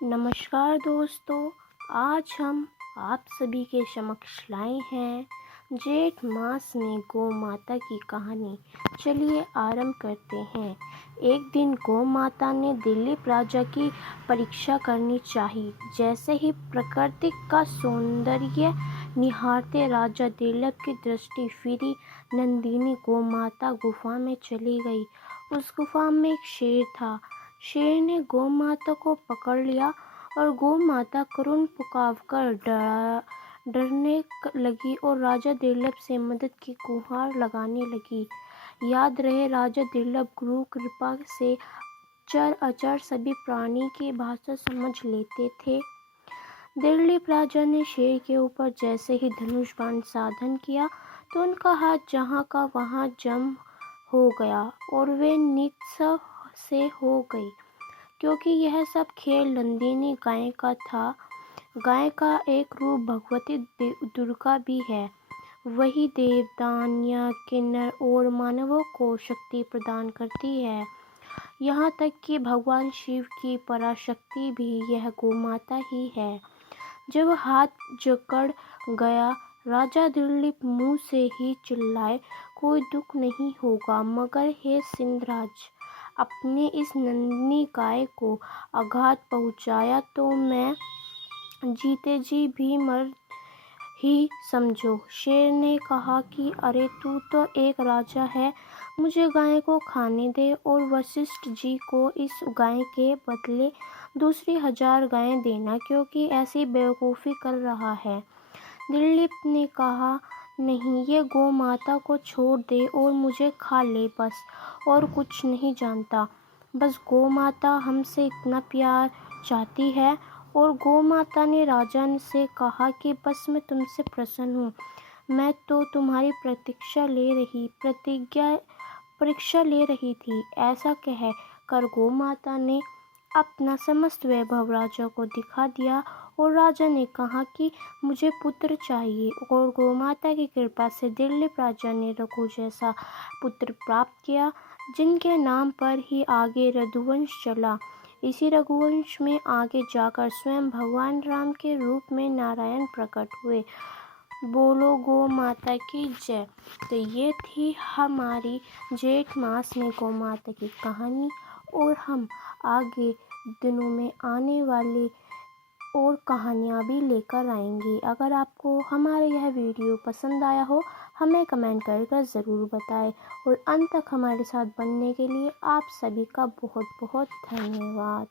नमस्कार दोस्तों, आज हम आप सभी के समक्ष लाए हैं जेठ मास में गौ माता की कहानी। चलिए आरंभ करते हैं। एक दिन गौ माता ने दिलीप राजा की परीक्षा करनी चाही। जैसे ही प्रकृति का सौंदर्य निहारते राजा दिलीप की दृष्टि फिरी, नंदिनी गौ माता गुफा में चली गई। उस गुफा में एक शेर था। शेर ने गौ माता को पकड़ लिया और गौ माता करुण पुकारकर डरने लगी और राजा दिलीप से मदद की गुहार लगाने लगी। याद रहे, राजा दिलीप गुरु कृपा से चर अचर सभी प्राणी की भाषा समझ लेते थे। दिलीप राजा ने शेर के ऊपर जैसे ही धनुष बाण साधन किया तो उनका हाथ जहाँ का वहाँ जम हो गया और वे नित्सव से हो गई। क्योंकि यह सब खेल नंदिनी गाय का था। गाय का एक रूप भगवती दुर्गा भी है। वही देवदान्य किन्नर और मानवों को शक्ति प्रदान करती है। यहाँ तक कि भगवान शिव की पराशक्ति भी यह गोमाता ही है। जब हाथ जकड़ गया, राजा दिलीप मुंह से ही चिल्लाए, कोई दुख नहीं होगा, मगर हे सिंहराज, अपने इस नंदिनी गाय को आघात पहुंचाया तो मैं जीते जी भी मर ही समझो। शेर ने कहा कि अरे तू तो एक राजा है, मुझे गाय को खाने दे और वशिष्ठ जी को इस गाय के बदले दूसरी 1000 गायें देना, क्योंकि ऐसी बेवकूफ़ी कर रहा है। दिलीप ने कहा, नहीं, ये गौ माता को छोड़ दे और मुझे खा ले, बस और कुछ नहीं जानता। बस गौ माता हमसे इतना प्यार चाहती है। और गौ माता ने राजा से कहा कि बस मैं तुमसे प्रसन्न हूँ, मैं तो तुम्हारी परीक्षा ले रही थी। ऐसा कह कर गौ माता ने अपना समस्त वैभव राजा को दिखा दिया और राजा ने कहा कि मुझे पुत्र चाहिए। और गौ माता की कृपा से दिलीप राजा ने रघु जैसा पुत्र प्राप्त किया, जिनके नाम पर ही आगे रघुवंश चला। इसी रघुवंश में आगे जाकर स्वयं भगवान राम के रूप में नारायण प्रकट हुए। बोलो गौ माता की जय। तो ये थी हमारी जेठ मास में गौ माता की कहानी, और हम आगे दिनों में आने वाले और कहानियाँ भी लेकर आएंगे। अगर आपको हमारा यह वीडियो पसंद आया हो, हमें कमेंट कर ज़रूर बताएं, और अंत तक हमारे साथ बनने के लिए आप सभी का बहुत बहुत धन्यवाद।